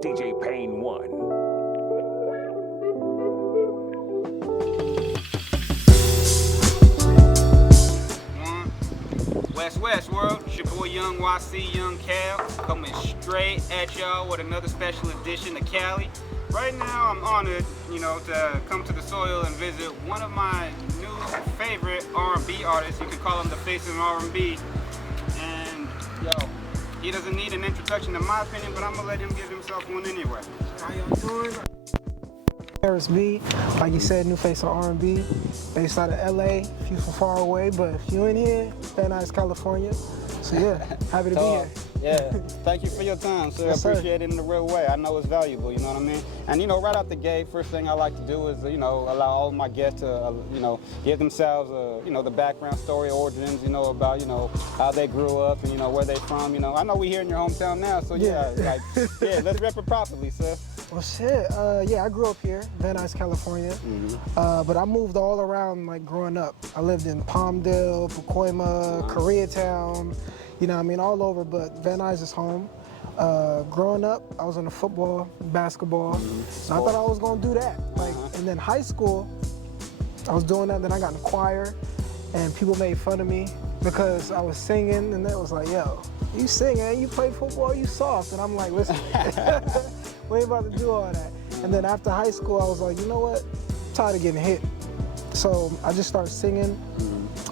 DJ Payne 1. West world, it's your boy Young YC, Young Cal, coming straight at y'all with another special edition of CALi. Right now I'm honored, to come to the soil and visit one of my new favorite R&B artists. You could call him the face of R&B. And he doesn't need an introduction in my opinion, but I'm gonna let him give himself one anyway. How y'all doing? Harris B, like you said, new face of R&B, based out of LA, if you from far away, but if you in here, Van Nuys, California. So yeah, happy to be here. Yeah, thank you for your time, sir. Yes, I appreciate it in a real way. I know it's valuable, you know what I mean? And right out the gate, first thing I like to do is, allow all of my guests to, give themselves, the background story, origins, about, how they grew up and, where they from. I know we here in your hometown now, so let's rep it properly, sir. Well, shit, I grew up here, Van Nuys, California, but I moved all around, like, growing up. I lived in Palmdale, Pacoima, Koreatown, all over, but Van Nuys is home. Growing up, I was into football, basketball, so I thought I was gonna do that. And then high school, I was doing that, then I got in the choir, and people made fun of me because I was singing, and they was like, yo, you sing and you play football, you soft. And I'm like, listen, we ain't about to do all that. And then after high school, I was like, you know what? I'm tired of getting hit. So I just started singing.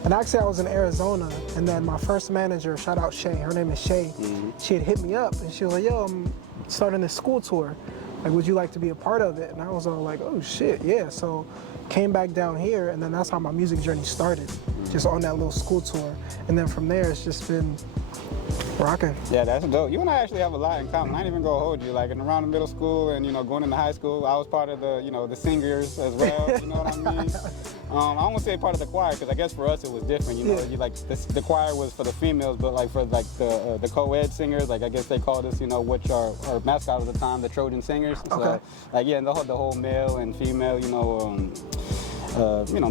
And actually I was in Arizona, and then my first manager, shout out Shay, her name is Shay, she had hit me up and she was like, yo, I'm starting this school tour. Like, would you like to be a part of it? And I was all like, oh shit, yeah. So came back down here, and then that's how my music journey started, just on that little school tour. And then from there, it's just been rocking. Yeah, that's dope. You and I actually have a lot in common. I ain't even gonna hold you. Like, around the middle school and, going into high school, I was part of the, the singers as well, you know what I mean? I won't say part of the choir, because I guess for us it was different, the choir was for the females, but like for like the co-ed singers, like I guess they called us, which our mascot at the time, the Trojan Singers. Okay. So, the whole male and female,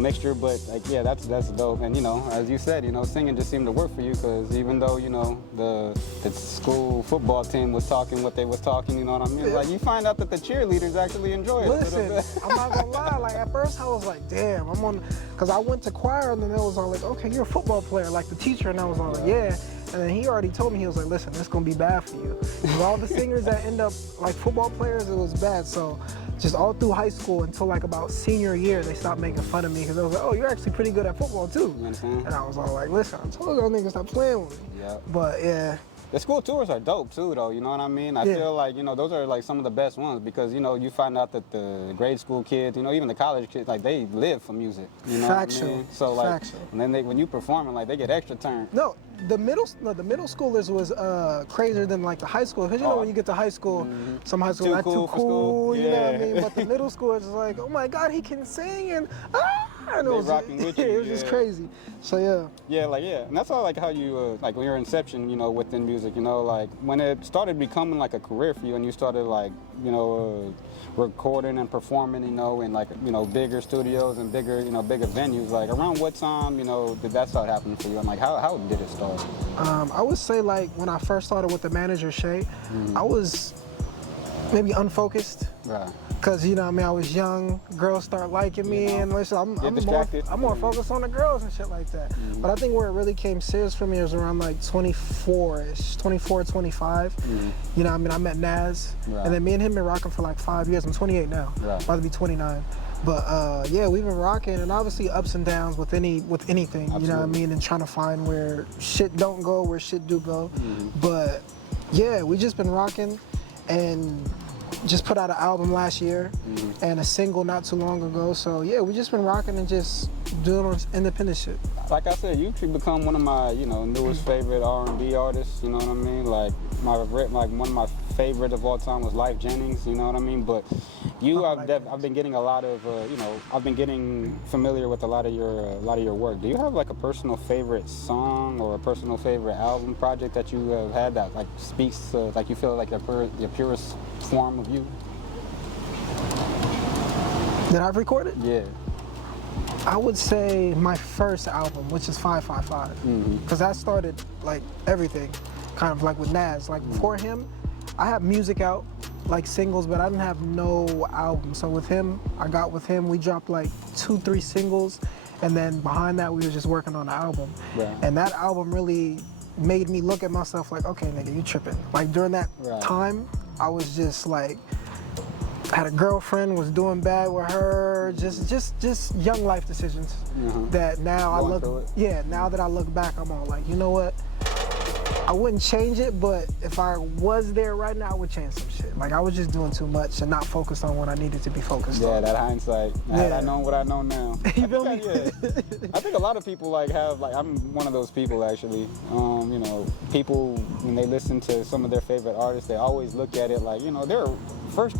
mixture, but that's dope. And as you said, singing just seemed to work for you, because even though the school football team was talking what they was talking, you know what I mean? Yeah. Like, you find out that the cheerleaders actually enjoy it. Listen, I'm not gonna lie. Like, at first I was like, damn, because I went to choir, and then it was all like, okay, you're a football player, like the teacher, and I was all like, yeah. And then he already told me, he was like, listen, this is gonna be bad for you. Because all the singers that end up like football players, it was bad. So just all through high school until like about senior year, they stopped making fun of me, because I was like, oh, you're actually pretty good at football too. You understand? And I was all like, listen, I told y'all niggas stop playing with me. Yeah. But yeah. The school tours are dope too, though, you know what I mean? I feel like, those are like some of the best ones, because, you find out that the grade school kids, even the college kids, like, they live for music, you know Factual. what I mean? So, like, Factual. and then when you performing, like, they get extra turn. No, the middle schoolers was crazier than like the high school, because when you get to high school, some high school not too cool, you know what I mean? But the middle schoolers is like, oh my God, he can sing, and and it was rocking with you. It was just crazy. So and that's all, like, how you like when your inception, within music, like when it started becoming like a career for you, and you started like, recording and performing, in like, bigger studios and bigger venues. Like, around what time, did that start happening for you? And like, how did it start? I would say, like, when I first started with the manager Shay, I was maybe unfocused. Right. Cause I was young, girls start liking me, and listen, I'm more focused on the girls and shit like that. But I think where it really came serious for me was around like 24-ish, 24, 25. I met Naz, and then me and him been rocking for like 5 years. I'm 28 now, about to be 29. But we've been rocking, and obviously ups and downs with anything, Absolutely. You know what I mean, and trying to find where shit don't go, where shit do go. But yeah, we just been rocking, and just put out an album last year and a single not too long ago. So yeah, we just been rocking and just doing independent shit. Like I said, you could become one of my, newest favorite R&B artists, you know what I mean? Like, one of my favorite of all time was Lyfe Jennings, you know what I mean? But I've been getting a lot of, I've been getting familiar with a lot of your work. Do you have like a personal favorite song or a personal favorite album project that you have had that like speaks, like you feel like your purest form of you? That I've recorded? Yeah. I would say my first album, which is 555, because that started like everything, kind of like with Naz. Like before him, I had music out, like singles, but I didn't have no album. So with him, we dropped like 2-3 singles, and then behind that we were just working on the album. Right. And that album really made me look at myself like, okay, nigga, you tripping. Like during that time, I was just like, had a girlfriend, was doing bad with her, just young life decisions that now now that I look back, I'm all like, you know what? I wouldn't change it, but if I was there right now, I would change some shit. Like I was just doing too much and not focused on what I needed to be focused on. Yeah, that hindsight. Had I known what I know now. You feel me? I think a lot of people I'm one of those people actually. You know, people when they listen to some of their favorite artists, they always look at it like, you know, their first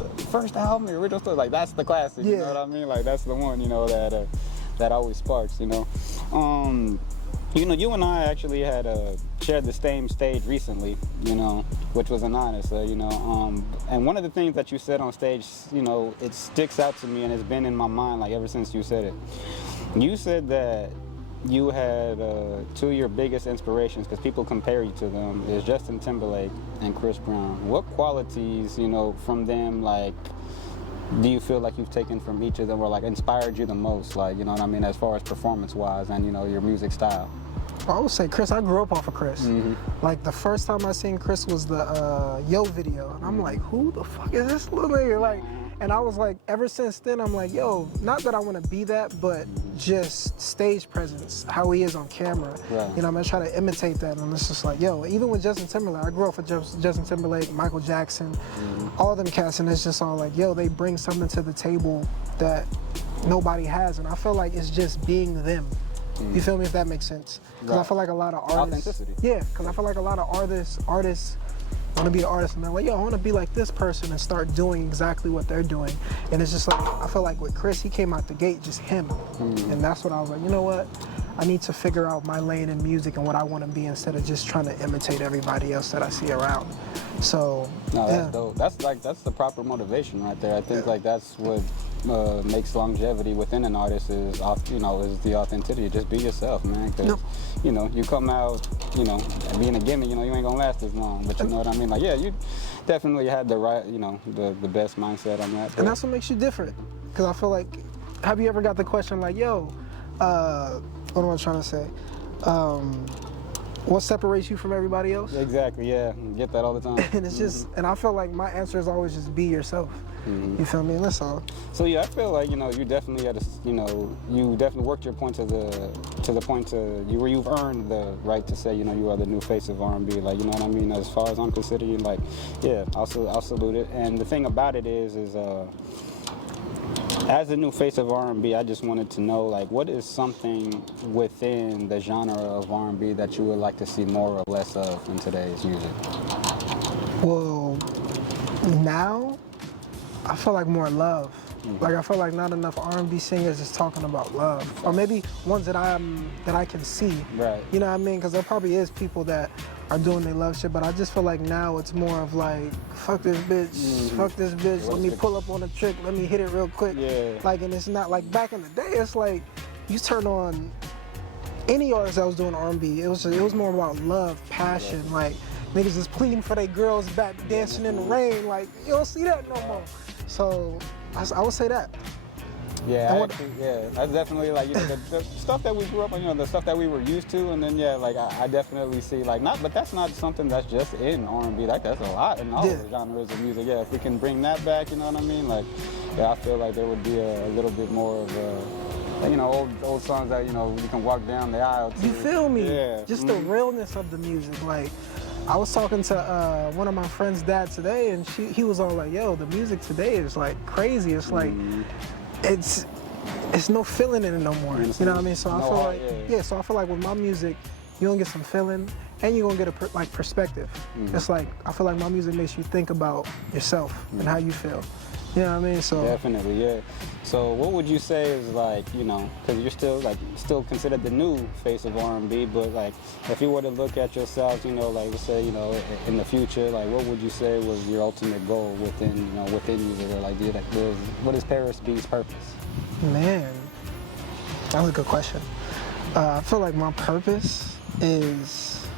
album, the original stuff, like that's the classic. You know what I mean? Like that's the one, you know, that always sparks, you know. You know, you and I actually had shared the same stage recently, you know, which was an honor, so, you know. And one of the things that you said on stage, you know, it sticks out to me and it's been in my mind, like, ever since you said it. You said that you had two of your biggest inspirations, because people compare you to them, is Justin Timberlake and Chris Brown. What qualities, you know, from them, like, do you feel like you've taken from each of them, or like inspired you the most, like, you know what I mean, as far as performance-wise and, you know, your music style? I would say Chris. I grew up off of Chris. Like the first time I seen Chris was the Yo video, and I'm like, who the fuck is this little nigga? Like, and I was like, ever since then, I'm like, yo, not that I want to be that, but just stage presence, how he is on camera. Right. You know, I'm gonna try to imitate that, and it's just like, yo, even with Justin Timberlake, I grew up with Justin Timberlake, Michael Jackson, all them cats, and it's just all like, yo, they bring something to the table that nobody has, and I feel like it's just being them. You feel me, if that makes sense? Because I feel like a lot of artists... Authenticity. Yeah, because I feel like a lot of artists want to be an artist, and they're like, yo, I want to be like this person, and start doing exactly what they're doing. And it's just like, I feel like with Chris, he came out the gate just him. And that's what I was like, you know what? I need to figure out my lane in music and what I want to be, instead of just trying to imitate everybody else that I see around. So, that's dope. That's the proper motivation right there. I think like that's what makes longevity within an artist is, you know, is the authenticity. Just be yourself, man. Because you know, you come out, you know, being a gimmick, you know, you ain't gonna last as long. But you know what I mean? Like, yeah, you definitely had the right, you know, the best mindset on that. And that's what makes you different. Because I feel like, have you ever got the question like, yo, what am I trying to say? What separates you from everybody else? Exactly, yeah. Get that all the time. And it's just, and I feel like my answer is always just be yourself. You feel me? And that's all. So yeah, I feel like, you know, you definitely had you definitely worked your point to the point to you where you've earned the right to say, you know, you are the new face of R&B. Like, you know what I mean? As far as I'm considering, like, yeah, I'll salute it. And the thing about it is as the new face of R&B, I just wanted to know, like, what is something within the genre of R&B that you would like to see more or less of in today's music? Well, now, I feel like more love. Like, I feel like not enough R&B singers is talking about love, or maybe ones that I can see. Right. You know what I mean? Because there probably is people that are doing their love shit, but I just feel like now it's more of like, fuck this bitch, fuck this bitch. Let me pull up on a trick. Let me hit it real quick. Yeah. Like, and it's not like back in the day. It's like you turn on any artist that was doing R&B. It was more about love, passion. Like, niggas is pleading for their girls back, dancing in the rain. Like, you don't see that no more. So I would say that. Yeah, that's definitely like, you know, the stuff that we grew up on, you know, the stuff that we were used to, and then yeah, like I definitely see like but that's not something that's just in R&B. Like that's a lot in all the genres of music. Yeah, if we can bring that back, you know what I mean? Like, yeah, I feel like there would be a little bit more of you know, old songs that, you know, you can walk down the aisle to. You feel me? Yeah. Just the realness of the music. Like, I was talking to one of my friend's dad today, and he was all like, yo, the music today is like crazy. It's like, it's no feeling in it no more. You know what I mean? So I feel like, so I feel like with my music, you're gonna get some feeling, and you're gonna get a perspective. It's like, I feel like my music makes you think about yourself and how you feel. You know what I mean? So definitely, yeah. So what would you say is like, you know, because you're still considered the new face of R&B, but like if you were to look at yourself, you know, like let's say, you know, in the future, like what would you say was your ultimate goal within music, or like what is Paris B's purpose? Man, that was a good question. I feel like my purpose is,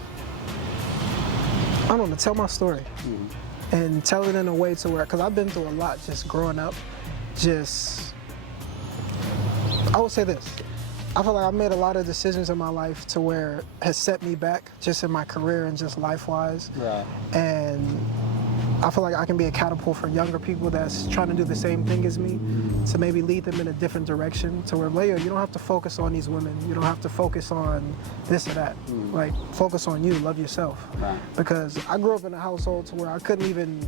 I don't know, to tell my story. and tell it in a way to where, because I've been through a lot just growing up, I would say this. I feel like I've made a lot of decisions in my life to where it has set me back just in my career and just life-wise. Right. And I feel like I can be a catapult for younger people that's trying to do the same thing as me, to maybe lead them in a different direction, to where, Leo, you don't have to focus on these women. You don't have to focus on this or that. Like, focus on you, love yourself. Right. Because I grew up in a household to where I couldn't even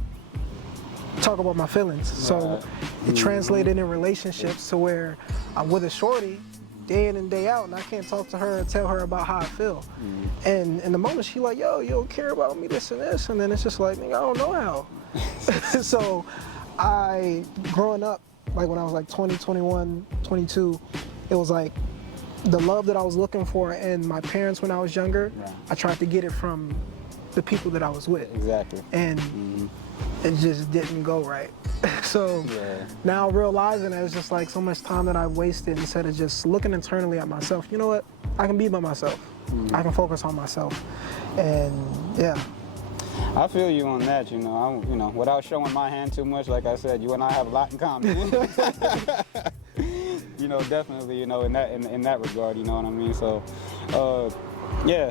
talk about my feelings. So it translated in relationships to where I'm with a shorty day in and day out, and I can't talk to her and tell her about how I feel. And in the moment, she like, yo, you don't care about me, this and this. And then it's just like, nigga, I don't know how. So growing up, like when I was like 20, 21, 22, it was like the love that I was looking for in my parents when I was younger, I tried to get it from the people that I was with. Exactly. And it just didn't go right. So now realizing that it's just like so much time that I've wasted instead of just looking internally at myself. You know what? I can be by myself. I can focus on myself. And yeah. I feel you on that, you know, without showing my hand too much, like I said, you and I have a lot in common. You know, definitely, you know, in that regard, you know what I mean? So, yeah,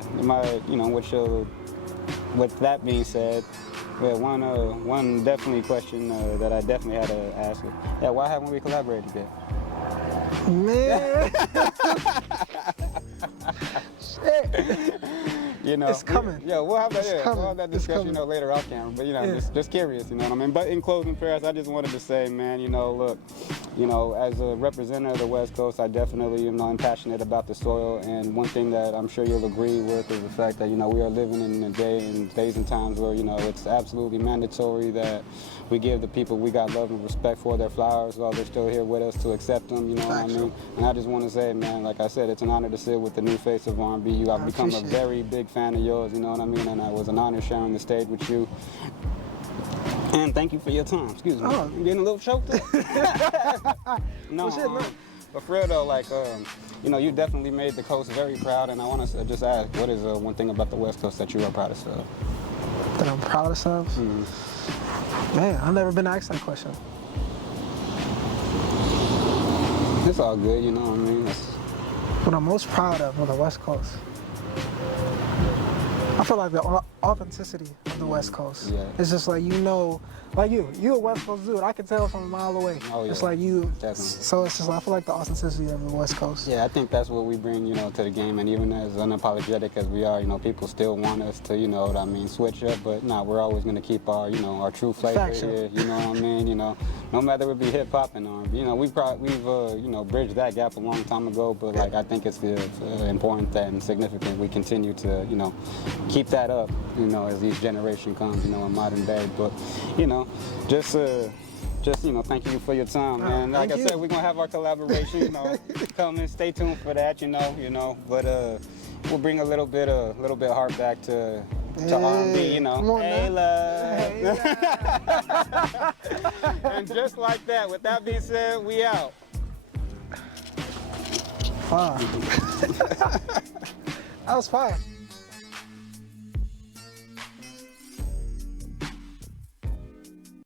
with that being said, yeah, one definitely question that I definitely had to ask. Yeah, why haven't we collaborated yet? Man. Shit. You know, it's coming. Yeah, we'll have that. It's Yeah, coming. we'll have that discussion, you know, later off camera. But you know, just curious, you know what I mean. But in closing, Paris, I just wanted to say, man, you know, look, you know, as a representative of the West Coast, I definitely, you know, I'm passionate about the soil. And one thing that I'm sure you'll agree with is the fact that, you know, we are living in days and times where, you know, it's absolutely mandatory that we give the people we got love and respect for their flowers while they're still here with us, to accept them, you know what I mean? And I just want to say, man, like I said, it's an honor to sit with the new face of R&B. I've become a very big fan of yours, you know what I mean? And it was an honor sharing the stage with you. And thank you for your time. Excuse me. Oh. I'm getting a little choked up. No, but for real though, like, you know, you definitely made the coast very proud, and I want to just ask, what is one thing about the West Coast that you are proudest of? That I'm proudest of? Man, I've never been asked that question. It's all good, you know what I mean? What I'm most proud of on the West Coast, I feel like the authenticity of the West Coast. Yeah. It's just like, you know, like you a West Coast dude. I can tell from a mile away. Oh, yeah. It's like you. Definitely. So it's just, I feel like the authenticity of the West Coast. Yeah, I think that's what we bring, you know, to the game. And even as unapologetic as we are, you know, people still want us to, you know what I mean, switch up. But nah, we're always going to keep our, you know, our true flavor here. You know what I mean? You know, no matter it be hip hop and R&B, you know, we've you know, bridged that gap a long time ago. But like, I think it's important and significant we continue to, you know, keep that up, you know, as each generation comes, you know, in modern day. But, you know, just you know, thank you for your time, man. Like I said, we're gonna have our collaboration, you know, coming. Stay tuned for that, you know. But we'll bring a little bit of heart back to R&B, you know. Hey, love. Hey, and just like that, with that being said, we out. Fire. That was fire.